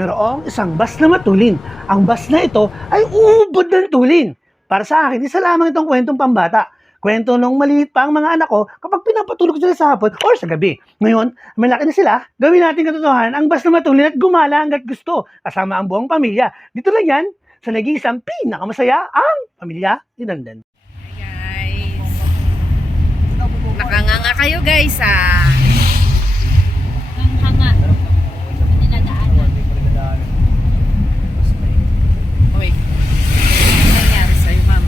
Mayroong isang bus na matulin. Ang bus na ito ay uubod ng tulin. Para sa akin, isa lamang itong kwentong pambata. Kwento nung maliit pa ang mga anak ko kapag pinapatulog sila sa hapon or sa gabi. Ngayon, malaki na sila, gawin natin katotohanan ang bus na matulin at gumala hanggat gusto. Kasama ang buong pamilya. Dito lang yan, sa nag-iisang pinakamasaya ang pamilya ni Dandan. Hi guys. Nakanganga kayo guys ah. Hanga. Dinadaanan. Uy. Ano nangyari sa'yo ma'am?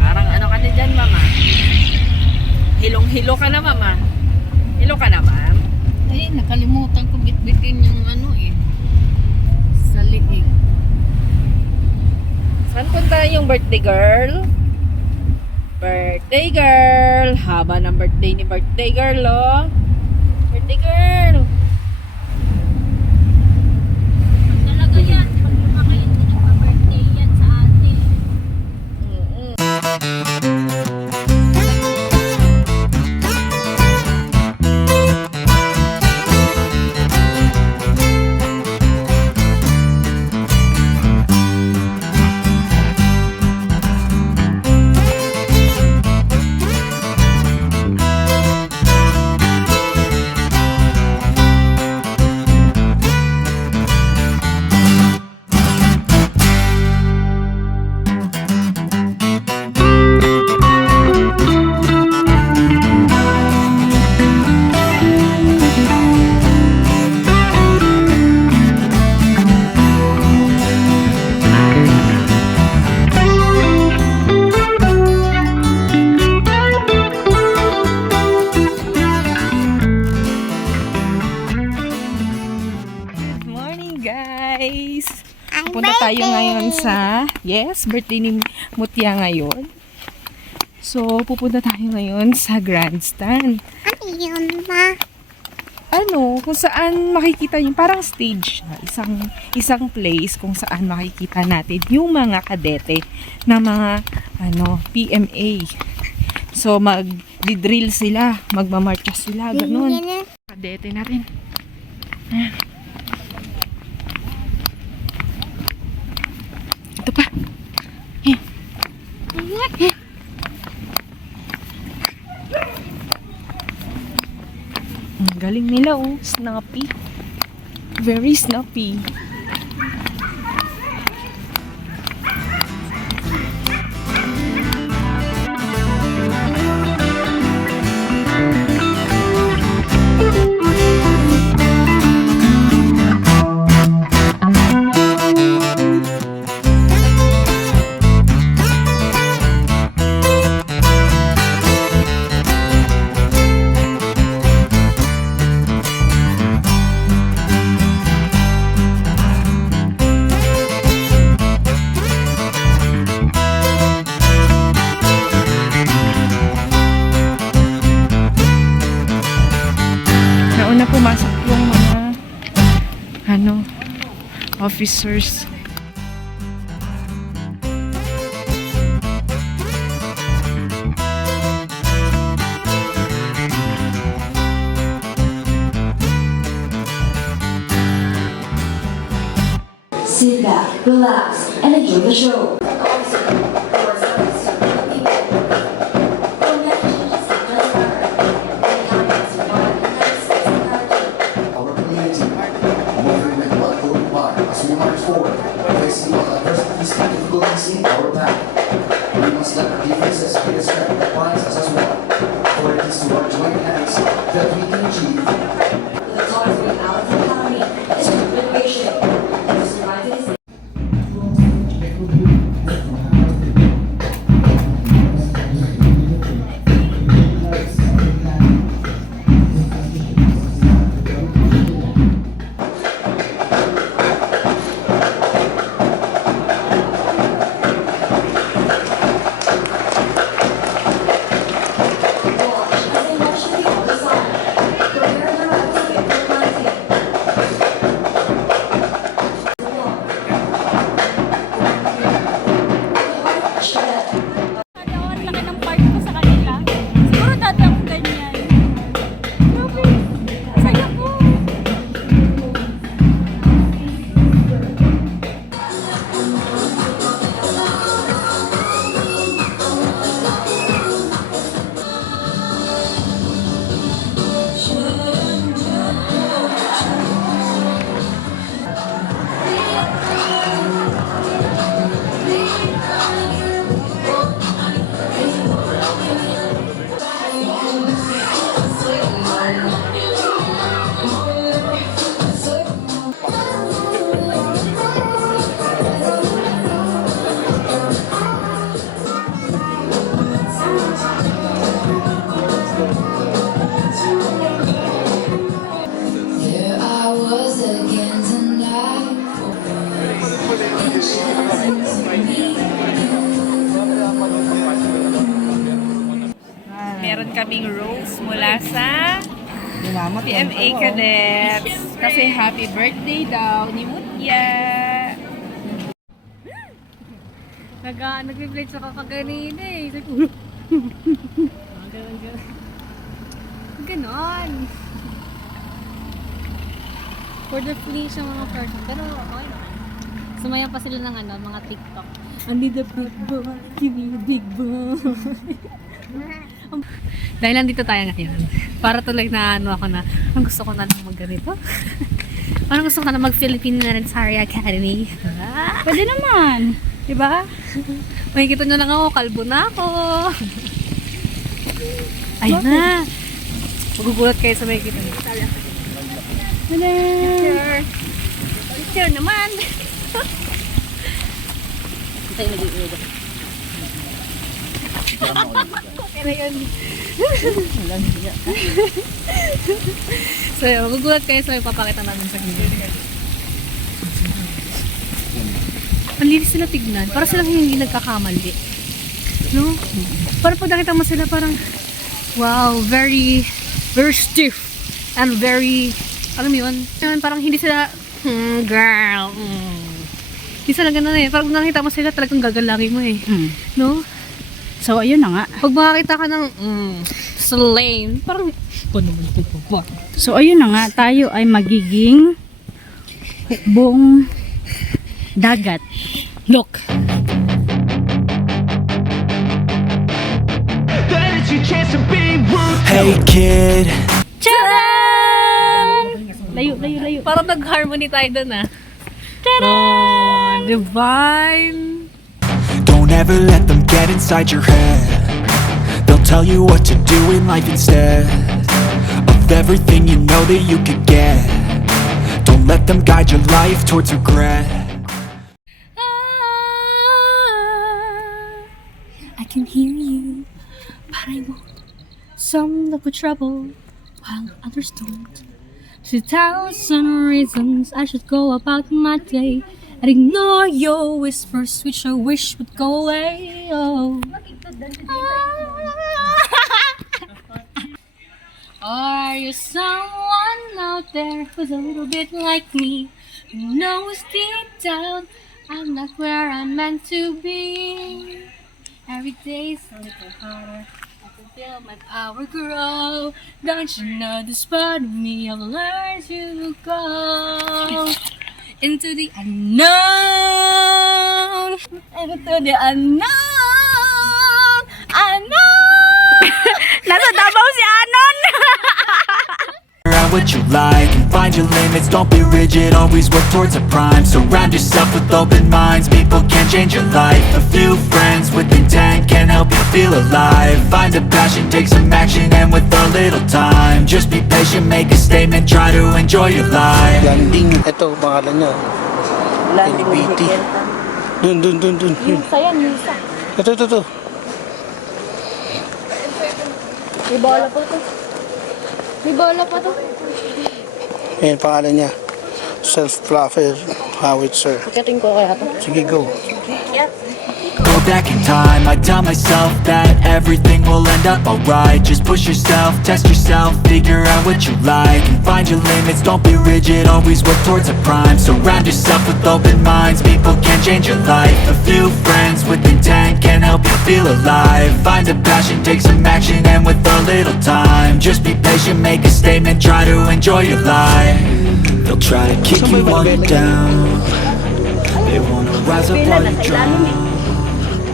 Parang ano ka na dyan mama? Hilong-hilo ka na mama. Hilo ka na ma'am? Eh, nakalimutan ko bitbitin yung ano eh. Sa liig. Saan punta yung birthday girl? Birthday girl! Haba ng birthday ni birthday girl oh. Birthday girl! Talaga yan. Pag lumaki, hindi nagpa-birthday yan sa ate. Guys, punta tayo ngayon sa birthday ni Mutya ngayon. So, pupunta tayo ngayon sa grandstand. Ano yun ma? Ano, kung saan makikita yung parang stage, isang place kung saan makikita natin yung mga kadete na mga PMA. So, mag-drill sila, magmamarcha sila, ganun. Kadete natin. Ayan. Ito pa. Ang galing nila oh. Snappy. Very snappy. Nauna pumasok yung mga officers. Sit back, relax, and enjoy the show. Our community, moving with blood will require as we march forward, facing all adversities and difficulties in our path. We must let our differences be the strength that binds us as one. For it is to our joint hands that we can achieve. The call for the balanced economy is for innovation. And to survive this meron kaming rose mula sa PMA cadets. Kasi happy birthday daw ni Mutya. Nag-replate sa kakaganina eh. Ganon. For the fleece yung mga person. Pero okay naman. Sumaya pa sila ng mga TikTok. I need a big boy, give me a big boy. Dahil nandito tayo ngayon, para tuloy na ako na, ang gusto ko na lang mag-ganito. Parang gusto ko na mag-Philippine Military Academy. Pwede naman. Diba? Makikita nyo lang ako, kalbo na ako. Ayun na. Magugulat kayo sa makikita nyo. Picture. Picture naman. Ito yung nag-iuwi. Okay na yun. So yun, magugulat kayo sa may papakita namin sa inyo. Ang linis sila tignan. Para silang hindi nagkakamali. No? Para pag nakita mo sila parang wow, very stiff and very, alam mo yun, parang hindi sila girl. Hindi sila ganun eh. Parang nakita mo sila talagang gagalangin mo eh. No? So, ayun na nga. Pag makakita ka ng slane, parang paano naman ito pa? So, ayun na nga. Tayo ay magiging hukbong dagat. Look! Hey kid, Charan! Layo. Parang nag-harmony tayo dun ah. Charan! Oh, divine! don't ever let them get inside your head. They'll tell you what to do in life instead of everything you know that you could get. Don't let them guide your life towards regret. I can hear you, but I won't. Some look for trouble, while others don't. 2,000 reasons I should go about my day and ignore your whispers, which I wish would go away. Oh. Are you someone out there who's a little bit like me? Who knows deep down I'm not where I'm meant to be? Every day's a little harder. I can feel my power grow. Don't you know this part of me I've learned to go into the unknown. Into the unknown. Nasa Davao si Anon! Figure out what you like and find your limits. Don't be rigid, always work towards a prime. Surround yourself with open minds. People can change your life. A few friends with intent can help you feel alive. Find a passion, take some action, and with a little time, just be patient, make a statement, try to enjoy your life. Landing, ito, pangalan niya. LBT. Dun. Yung saya, Nisa. Ito. May bola pa to. May bola pa to. Ayan, pangalan niya. Self-fluffer howitzer. Pagkating ko kaya to. Sige, go. Go back in time, I tell myself that everything will end up alright. Just push yourself, test yourself, figure out what you like and find your limits, don't be rigid, always work towards a prime. Surround yourself with open minds, people can change your life. A few friends with intent can help you feel alive. Find a passion, take some action, and with a little time, just be patient, make a statement, try to enjoy your life. They'll try to kick you while you're down. They wanna rise up while you drown.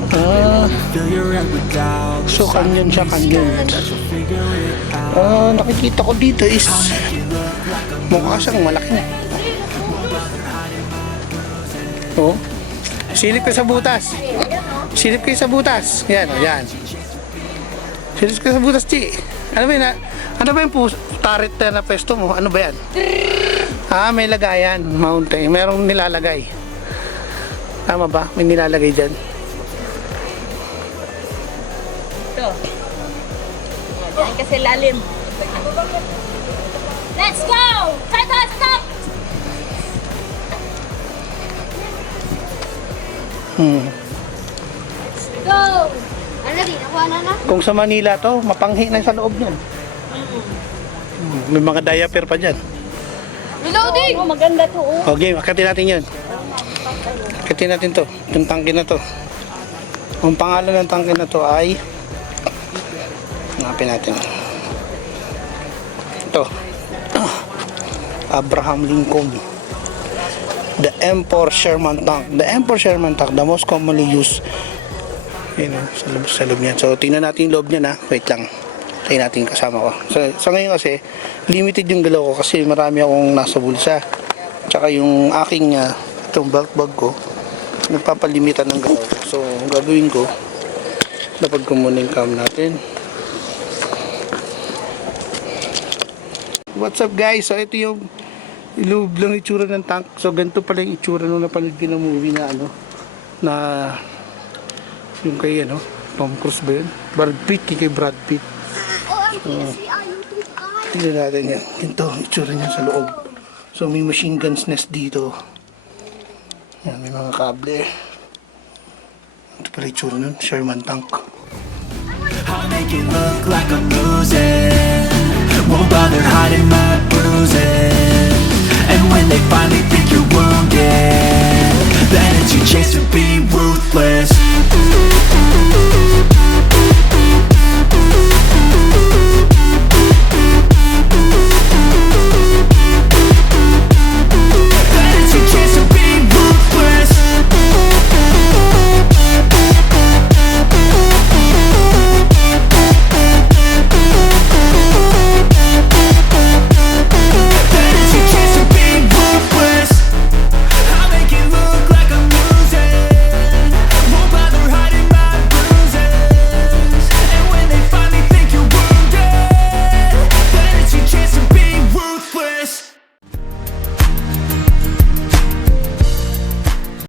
Fill your head with doubt. So, kanyan siya, kanyan. Nakikita ko dito is mukha siyang malaki. Oh. Silip ka sa butas. Silip kayo sa butas. Yan, yan. Silip ka sa butas, Chi. Ano ba yung turret na pesto mo? Ano ba yan? May lagayan. Mountain. Merong nilalagay. Tama ba? May nilalagay dyan. Yan kasi lalim. Let's go! Stop! Hmm. Go! Ano Kung sa Manila to, mapanghi na sa loob niyan. May mga diaper pa dyan. Reloading! Oh, maganda to. Oh. Okay, akitin natin yun. Akitin natin to. Yung tangke na to. Ang pangalan ng tangke na to ay hanapin natin. Ito. Abraham Lincoln. The M4 Sherman tank. The M4 Sherman tank, the most commonly used. Yun, sa loob niya. So, tingnan natin yung loob niya na. Wait lang. Tayo natin kasama ko. Sa ngayon kasi, limited yung galaw ko kasi marami akong nasa bulsa. Tsaka yung aking, itong bag ko, nagpapalimitan ng galaw ko. So, ang gagawin ko, dapat ko muna yung cam natin. What's up guys? So, ito yung loob lang itsura ng tank. So, ganito pala yung itsura nung napanood ko ng movie na na yung kay Tom Cruise ba yun? Brad Pitt, kay Brad Pitt. Tignan natin yan. Ito, itsura niya sa loob. So, may machine guns nest dito. Yan, may mga kable. Ito pala itsura nun, Sherman tank. I'll make it look like I'm losing. Won't bother hiding my bruises. And when they finally think you're wounded, then it's your chance to be ruthless.